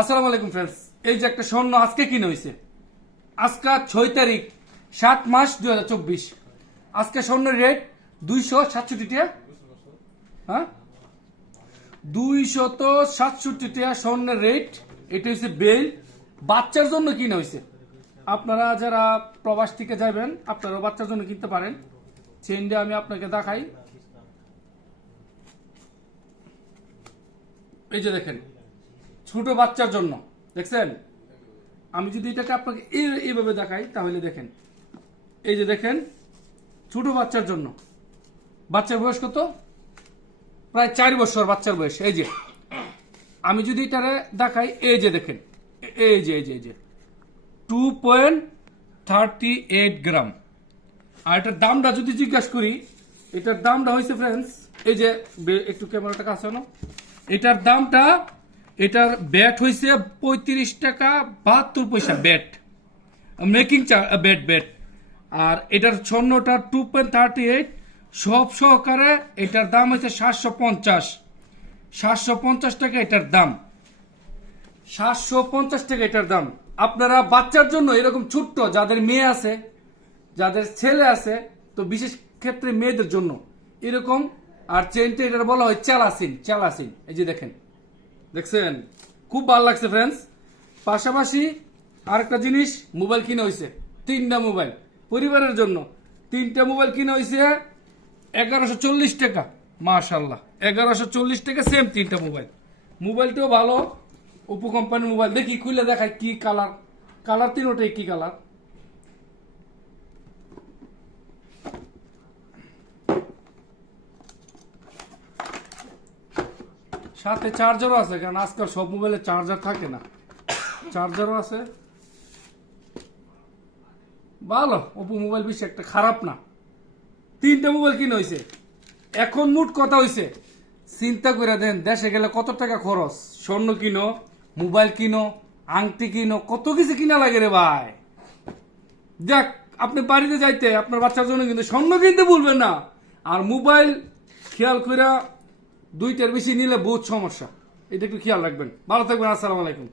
আসসালামু আলাইকুম ফ্রেন্ডস এই যে একটা স্বর্ণ আজকে কিনে হয়েছে আজকে ছয় তারিখ, সাত মাস দুই হাজার চব্বিশ। আজকে স্বর্ণের রেট দুইশো সাতষট্টি টাকা হ্যাঁ? দুইশত সাতষট্টি টাকা স্বর্ণের রেট এটা হচ্ছে বেল। বাচ্চার জন্য কিনে হয়েছে আপনারা যারা প্রবাস থেকে যাবেন আপনারা বাচ্চার জন্য কিনতে পারেন। চেনটা আমি আপনাকে দেখাই। এই যে দেখেন ছোট বাচ্চার জন্য। দেখছেন? আমি যদি এটাকে আপনাকে এই- এইভাবে দেখাই, তাহলে দেখেন। এই যে দেখেন, ছোট বাচ্চার জন্য। বাচ্চার বয়স কত? প্রায় চার বছর বাচ্চার বয়স। এই যে। আমি যদি এটারে দেখাই, এই যে দেখেন। এই যে এই যে এই যে। Two point thirty eight gram. আর এটার দামটা যদি জিজ্ঞাসা করি, এটার দামটা হয়েছে ফ্রেন্ডস এই যে একটু ক্যামেরাটা কাছে এটার দামটা এটার ব্যাট হয়েছে পঁয়ত্রিশ টাকা বাহাত্তর পয়সা ব্যাট মেকিং ব্যাট ব্যাট আর এটার স্বর্ণটা টু পয়েন্ট থার্টি এইট সব সহকারে এটার দাম হয়েছে সাতশো পঞ্চাশ। সাতশো পঞ্চাশ টাকা এটার দাম। সাতশো পঞ্চাশ টাকা এটার দাম। আপনারা বাচ্চার জন্য এরকম ছোট্ট যাদের মেয়ে আছে, যাদের ছেলে আছে, তো বিশেষ ক্ষেত্রে মেয়েদের জন্য। এরকম, আর চেনটা এটা বলা হয় চালাসিন চালাসিন। এই যে দেখেন। দেখছেন? খুব ভালো লাগছে ফ্রেন্ডস পাশাপাশি আরেকটা জিনিস মোবাইল কিনে হয়েছে তিনটা মোবাইল পরিবারের জন্য। তিনটা মোবাইল কিনে হয়েছে এগারোশো চল্লিশ টাকা। মাশাল্লাহ এগারোশো চল্লিশ টাকা সেম তিনটা মোবাইল মোবাইলটাও ভালো ওপো কোম্পানির মোবাইল দেখি, খুলে দেখায় কি কালার কালার তিনোটাই কি কালার সাথে চার্জারও আছে, কারণ আজকাল সব মোবাইলে চার্জার থাকে না। চার্জারও আছে। ভালো ওপো মোবাইল বেশি একটা খারাপ না। তিনটা মোবাইল কিনে হয়েছে এখন মুট কথা হয়েছে চিন্তা করে দেন, দেশে গেলে কত টাকা খরচ? স্বর্ণ কিনো মোবাইল কিনো, আংটি কিনো, কত কিছু কিনা লাগে রে ভাই। যাক, আপনি বাড়িতে যাইতে, আপনার বাচ্চার জন্য কিন্তু স্বর্ণ কিনতে ভুলবেন না। আর মোবাইল খেয়াল করে দুইটার বেশি নিলে বহুত সমস্যা। এটা একটু খেয়াল রাখবেন। ভালো থাকবেন আসসালামু আলাইকুম।